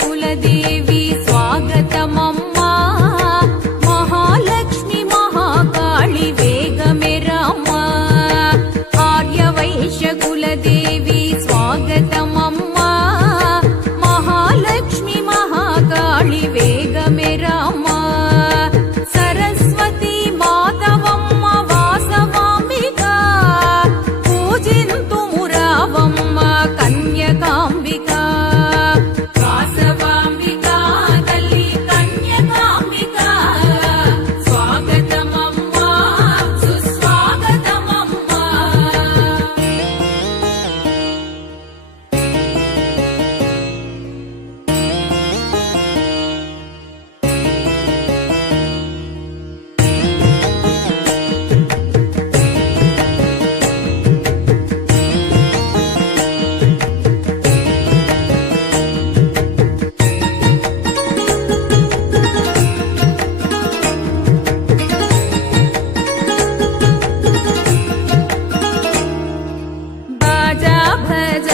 குலதேவி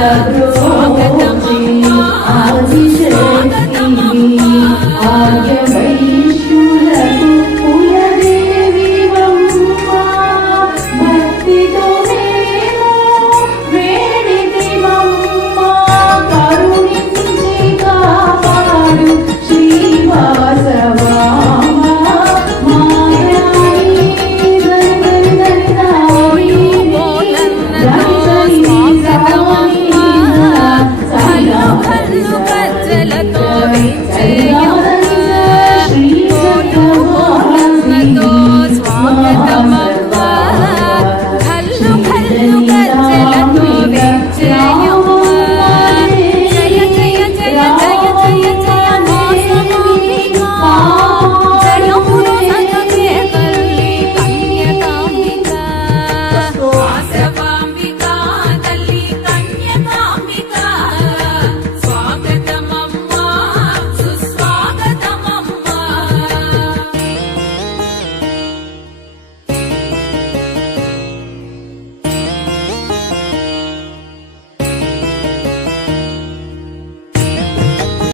Milagro.